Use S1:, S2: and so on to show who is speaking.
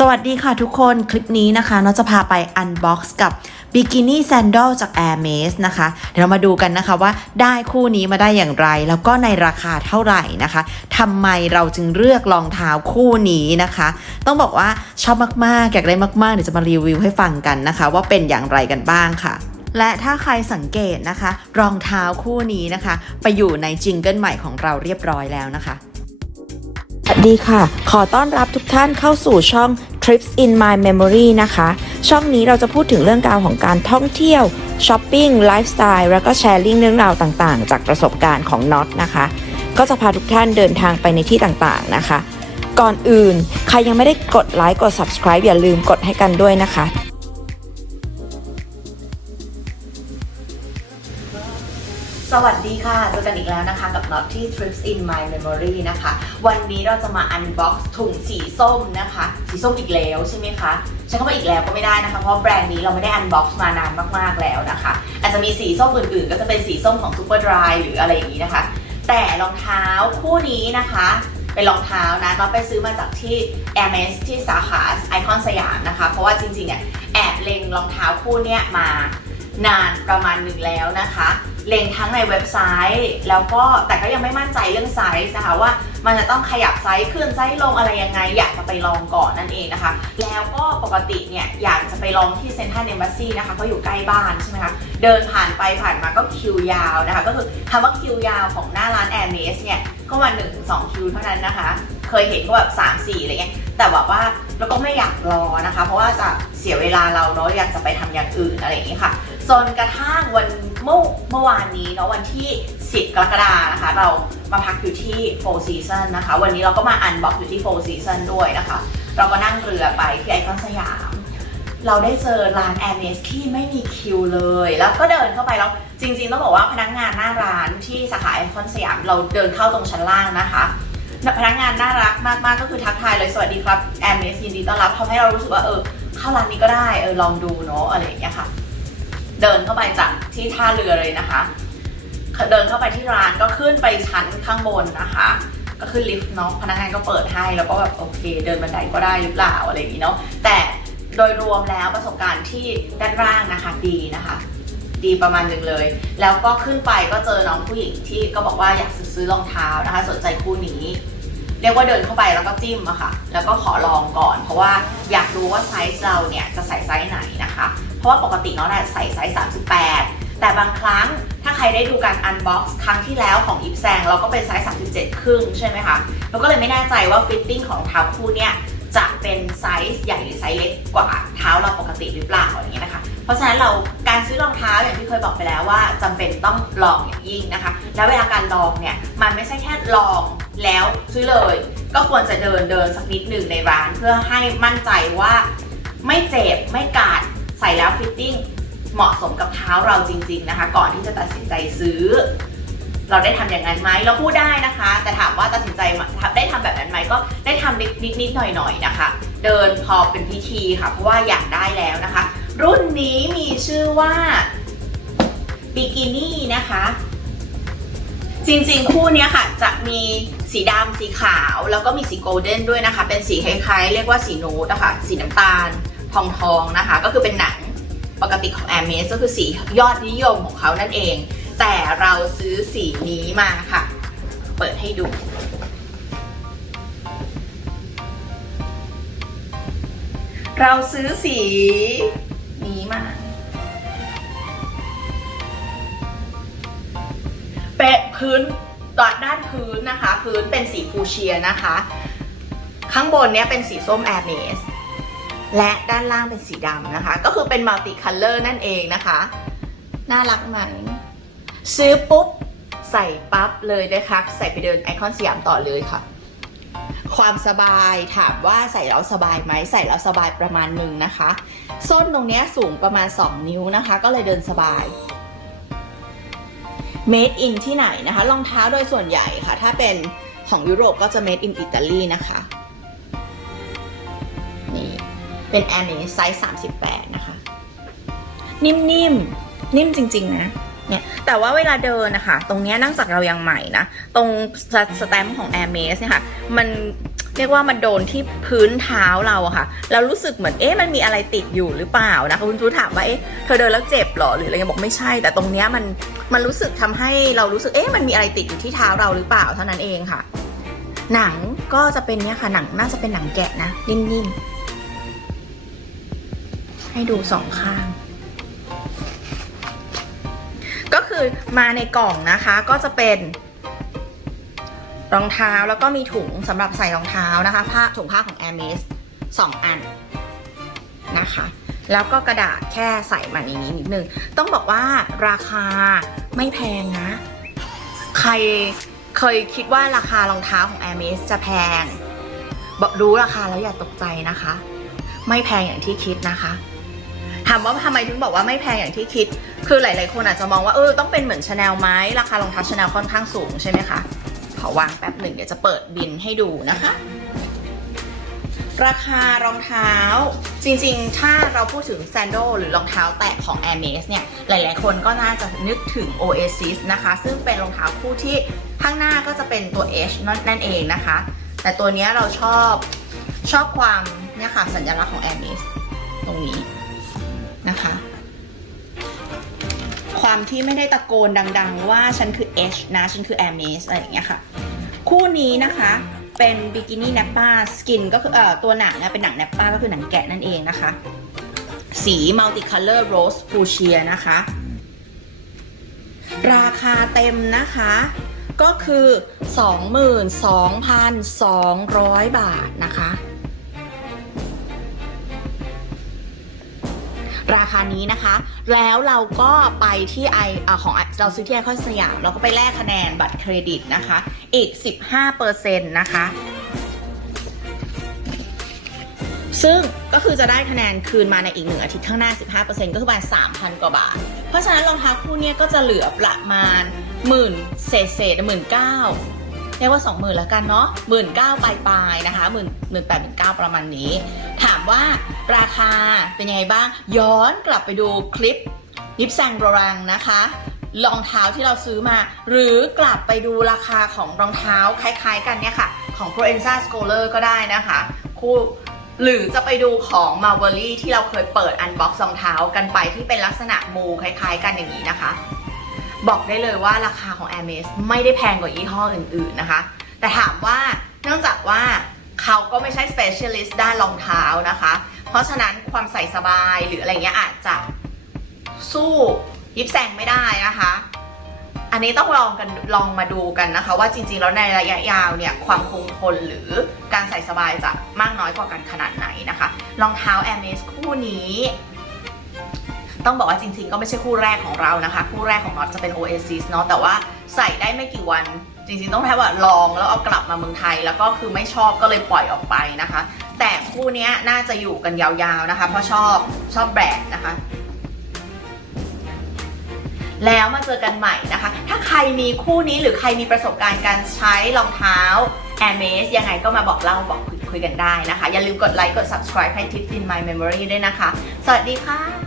S1: สวัสดีค่ะทุกคนคลิปนี้นะคะเราจะพาไปอันบ็อกซ์กับบิกินี่แซนด l จาก Air m a z นะคะ เดี๋ยวเรามาดูกันนะคะว่าได้คู่นี้มาได้อย่างไร แล้วก็ในราคาเท่าไหร่นะคะทำไมเราจึงเลือกรองเท้าคู่นี้นะคะ ต้องบอกว่าชอบมากๆ อยากได้มากๆ เดี๋ยวจะมารีวิวให้ฟังกันนะคะ ว่าเป็นอย่างไรกันบ้างค่ะและถ้าใครสังเกตนะคะ รองเท้าคู่นี้นะคะ ไปอยู่ในจิงเกิลใหม่ของเราเรียบร้อยแล้วนะคะ ดีค่ะ ขอต้อนรับทุกท่านเข้าสู่ช่อง Trips in My Memory นะคะ ช่องนี้เราจะพูดถึงเรื่องราวของการท่องเที่ยวช้อปปิ้งไลฟ์สไตล์แล้วก็แชร์ลิงเรื่องราวต่างๆ จากประสบการณ์ของน็อตนะคะ ก็จะพาทุกท่านเดินทางไปในที่ต่างๆนะคะ ก่อนอื่น ใครยังไม่ได้กดไลค์กด subscribe อย่าลืมกดให้กันด้วยนะคะ วัสดีค่ะเจอกันอีกแล้วนะคะกับ Not ที่ Trips in My Memory นะคะ วันนี้เราจะมา unbox ถุงสีส้มนะคะ สีส้มอีกแล้วใช่ไหมคะใช้คำว่าอีกแล้วก็ไม่ได้นะคะ เพราะแบรนด์นี้เราไม่ได้ unbox มานานมากๆแล้วนะคะ อาจจะมีสีส้มอื่นๆ ก็จะเป็นสีส้มของ Superdry หรืออะไรอย่างนี้นะคะ แต่รองเท้าคู่นี้นะคะเป็นรองเท้านะเราไปซื้อมาจากที่ Air m a s ที่สาขาไอคอนสยามนะคะ เพราะว่าจริงๆเนี่ยแอบเล็งรองเท้าคู่เนี้ยมานานประมาณหนึ่งแล้วนะคะ เล็งทั้งในเว็บไซต์ แล้วก็แต่ก็ยังไม่มั่นใจเรื่องไซส์นะคะว่ามันจะต้องขยับไซส์ขึ้นไซส์ลงอะไรยังไง อยากจะไปลองก่อนนั่นเองนะคะ แล้วก็ปกติเนี่ยอยากจะไปลองที่เซ็นทรัลเอมบ s ซีนะคะก็อยู่ใกล้บ้านใช่ไหมคะเดินผ่านไปผ่านมาก็คิวยาวนะคะ ก็คือคำว่าคิวยาวของหน้าร้าน Air m a s เนี่ยก็วันหนึ่งถึงสองคิวเท่านั้นนะคะ เคยเห็นก็แบบ3 4อะไรเงี้ยแต่แบบว่าเราก็ไม่อยากรอนะคะ เพราะว่าจะเสียเวลาเราเนาะอยากจะไปทำอย่างอื่นอะไรอย่างนี้ค่ะจนกระทั่งวัน เมื่อเมื่อวานนี้เนาะวันที่ 10 กรกฎานะคะ เรามาพักอยู่ที่ Four Season นะคะ วันนี้เราก็มาอันบ็อกอยู่ที่ Four Season ด้วยนะคะ เราก็นั่งเรือไปที่ไอคอนสยาม เราได้เจอร้านแอร์เมสที่ไม่มีคิวเลย แล้วก็เดินเข้าไปแล้วจริงๆต้องบอกว่าพนักงานหน้าร้านที่สาขาไอคอนสยามเราเดินเข้าตรงชั้นล่างนะคะพนักงานน่ารักมากๆก็คือทักทายเลยสวัสดีครับแอร์เมสยินดีต้อนรับทำให้เรารู้สึกว่าเออเข้าร้านนี้ก็ได้เออลองดูเนาะอะไรอย่างเงี้ยค่ะ เดินเข้าไปจากที่ท่าเรือเลยนะคะ เดินเข้าไปที่ร้านก็ขึ้นไปชั้นข้างบนนะคะ ก็ขึ้นลิฟต์เนาะพนักงานก็เปิดให้แล้วก็แบบโอเค เดินบันไดก็ได้หรือเปล่าอะไรอย่างนี้เนาะแต่โดยรวมแล้วประสบการณ์ที่ด้านล่างนะคะดีนะคะ ดีประมาณหนึ่งเลย แล้วก็ขึ้นไปก็เจอน้องผู้หญิงที่ก็บอกว่าอยากซื้อรองเท้านะคะ สนใจคู่นี้เรียกว่าเดินเข้าไปแล้วก็จิ้มอะค่ะ แล้วก็ขอลองก่อน เพราะว่าอยากรู้ว่าไซส์เราเนี่ยจะใส่ไซส์ไหนนะคะ ราะว่าปกติเนาะแหละใส่ไซส์38 แต่บางครั้งถ้าใครได้ดูการอันบ็อกซ์ครั้งที่แล้วของอิฟแซงเราก็เป็นไซส์37 ครึ่งใช่ไหมคะเราก็เลยไม่แน่ใจว่าฟิตติ้งของเท้าคู่เนี่ยจะเป็นไซส์ใหญ่หรือไซส์เล็กกว่าเท้าเราปกติหรือเปล่าอย่างเงี้ยนะคะ เพราะฉะนั้นเราการซื้อรองเท้าอย่างที่เคยบอกไปแล้วว่าจำเป็นต้องลองอย่างยิ่งนะคะ แล้วเวลาการลองเนี่ยมันไม่ใช่แค่ลองแล้วซื้อเลย ก็ควรจะเดินเดินสักนิดหนึ่งในร้านเพื่อให้มั่นใจว่าไม่เจ็บไม่กัด ใส่แล้วฟิตติ้งเหมาะสมกับเท้าเราจริง ๆนะคะ ก่อนที่จะตัดสินใจซื้อ เราได้ทำอย่างนั้นไหมเราพูดได้นะคะ แต่ถามว่าตัดสินใจได้ทำแบบนั้นไหมก็ได้ทำนิดนิดๆหน่อยๆนะคะ เดินพอเป็นพิธีค่ะ เพราะว่าอยากได้แล้วนะคะ รุ่นนี้มีชื่อว่าบิกินี่นะคะจริงๆ คู่นี้ค่ะจะมีสีดำสีขาว แล้วก็มีสีโกลเด้นด้วยนะคะ เป็นสีคล้ายๆ เรียกว่าสีนูดนะคะสีน้ำตาล ทองทองนะคะ ก็คือเป็นหนังปกติของ a i r m a s ก็คือสียอดนิยมของเขานั่นเอง แต่เราซื้อสีนี้มาค่ะ เปิดให้ดูเราซื้อสีนี้มา เปะพื้นตอดด้านพื้นนะคะ พื้นเป็นสีฟูเชียนะคะ ข้างบนเนี้ยเป็นสีส้มแอร์เมส และด้านล่างเป็นสีดำนะคะ ก็คือเป็นมัลติคัลเลอร์นั่นเองนะคะ น่ารักไหม ซื้อปุ๊บ ใส่ปั๊บเลยนะคะ ใส่ไปเดินไอคอนสยามต่อเลยค่ะ ความสบายถามว่าใส่แล้วสบายไหมใส่แล้วสบายประมาณหนึ่งนะคะ ส้นตรงนี้สูงประมาณ 2 นิ้วนะคะ ก็เลยเดินสบาย made in ที่ไหนนะคะรองเท้าโดยส่วนใหญ่ค่ะ ถ้าเป็นของยุโรปก็จะ made in อิตาลีนะคะ เป็น a i r m a s ไซส์ 38 นะคะ นิ่มๆนิ่มจริง ๆ นะเนี่ยแต่ว่าเวลาเดินนะคะ ตรงเนี้ยนื่งจากเรายังใหม่นะ ตรงสแตมป์ของ Air m a s เนี่ยค่ะ มันเรียกว่ามันโดนที่พื้นเท้าเราอะค่ะ เรารู้สึกเหมือนเอ๊ะมันมีอะไรติดอยู่หรือเปล่านะคะคุณจูถามว่าเอ๊ะเธอเดินแล้วเจ็บหรอหรืออะไรเงี้ยบอกไม่ใช่ แต่ตรงเนี้ยมันมันรู้สึกทำให้เรารู้สึกเอ๊ะมันมีอะไรติดอยู่ที่เท้าเราหรือเปล่าเท่านั้นเองค่ะ หนังก็จะเป็นเนี้ยค่ะหนังน่าจะเป็นหนังแกะนะนิ่มๆ ให้ดูสองข้าง ก็คือมาในกล่องนะคะก็จะเป็นรองเท้าแล้วก็มีถุงสำหรับใส่รองเท้านะคะ ผ้าถุงผ้าของ a i r m e s สองอันนะคะ แล้วก็กระดาษแค่ใส่มาในนี้นิดนึง ต้องบอกว่าราคาไม่แพงนะ ใครเคยคิดว่าราคารองเท้าของ a i r m e s จะแพงบอกรู้ราคาแล้วอย่าตกใจนะคะ ไม่แพงอย่างที่คิดนะคะ ถามว่าทำไมถึงบอกว่าไม่แพงอย่างที่คิด คือหลาย ๆ คนอาจจะมองว่าเออต้องเป็นเหมือนชาแนลไหมราคารองเท้าชาแนลค่อนข้างสูงใช่ไหมคะขอวางแป๊บหนึ่งเดี๋ยวจะเปิดบินให้ดูนะคะ ราคารองเท้าจริง ๆ ถ้าเราพูดถึงแซนดหรือรองเท้าแตะของ a i r m e s เนี่ย หลาย ๆ คนก็น่าจะนึกถึง Oasis นะคะ ซึ่งเป็นรองเท้าคู่ที่ข้างหน้าก็จะเป็นตัว H นั่นเองนะคะ แต่ตัวนี้เราชอบชอบความเนี่ยค่ะสัญลักษณ์ของ a i r m e s ตรงนี้ นะคะ ความที่ไม่ได้ตะโกนดัง ๆ ว่าฉันคือ H นะ ฉันคือ a i r m e s อะไรอย่างเงี้ยค่ะ คู่นี้นะคะเป็นบิกินี่ n นป p าสกินก็คือเอ่อตัวหนังเนี่ยเป็นหนัง n นป p าก็คือหนังแกะนั่นเองนะคะ สีมัลติคัลเลอร์โรสฟูเชียนะคะ ราคาเต็มนะคะก็คือ 22,200 บาทนะคะ ราคานี้นะคะ แล้วเราก็ไปที่ไออของเราซื้อที่ไอคอนสยาม เราก็ไปแลกคะแนนบัตรเครดิตนะคะ อีก 15%นะคะ ซึ่งก็คือจะได้คะแนนคืนมาในอีกหนึ่งอาทิตย์ข้างหน้า 15%ก็คือประมาณ 3,000 กว่าบาท เพราะฉะนั้นรองเท้าคู่นี้ก็จะเหลือประมาณหมื่นเศษเศษหมื่นเก้า เรียกว่า 20,000แล้วกันเนาะหมื่นเก้าปลายๆนะคะหมื่นหมื่นแปดหมื่นเก้าประมาณนี้ ถามว่าราคาเป็นยังไงบ้าง ย้อนกลับไปดูคลิปยิปแซงโบรังนะคะรองเท้าที่เราซื้อมา หรือกลับไปดูราคาของรองเท้าคล้ายๆกันเนี่ยค่ะ ของ Proenza Scholar ก็ได้นะคะคู่หรือจะไปดูของ m a r v e l y ที่เราเคยเปิดอันบ็อกซ์รองเท้ากันไปที่เป็นลักษณะมูคล้ายๆกันอย่างนี้นะคะ บอกได้เลยว่าราคาของ a i r m e s ไม่ได้แพงกว่ายี่ห้ออื่นๆนะคะ แต่ถามว่าเนื่องจากว่าเขาก็ไม่ใช่ specialist ด้านรองเท้านะคะ เพราะฉะนั้นความใส่สบายหรืออะไรเงี้ยอาจจะสู้ยิปแซงไม่ได้นะคะ อันนี้ต้องลองกันลองมาดูกันนะคะ ว่าจริงๆ แล้วในระยะยาวเนี่ยความคงทนหรือการใส่สบายจะมากน้อยกว่ากันขนาดไหนนะคะรองเท้า a i r m e s คู่นี้ ต้องบอกว่าจริงๆ ก็ไม่ใช่คู่แรกของเรานะคะ คู่แรกของน็อตจะเป็น Oasis เนาะแต่ว่าใส่ได้ไม่กี่วัน จริงๆ ต้องแทบว่าลองแล้วเอากลับมาเมืองไทย แล้วก็คือไม่ชอบก็เลยปล่อยออกไปนะคะ แต่คู่นี้น่าจะอยู่กันยาวๆนะคะ เพราะชอบชอบแบรนด์นะคะแล้วมาเจอกันใหม่นะคะ ถ้าใครมีคู่นี้หรือใครมีประสบการณ์การใช้รองเท้า a i r m e s ยังไงก็มาบอกเล่าบอกคุยคุยกันได้นะคะ อย่าลืมกดไลค์กด subscribe ให้ Tips in My Memory ด้วยนะคะ สวัสดีค่ะ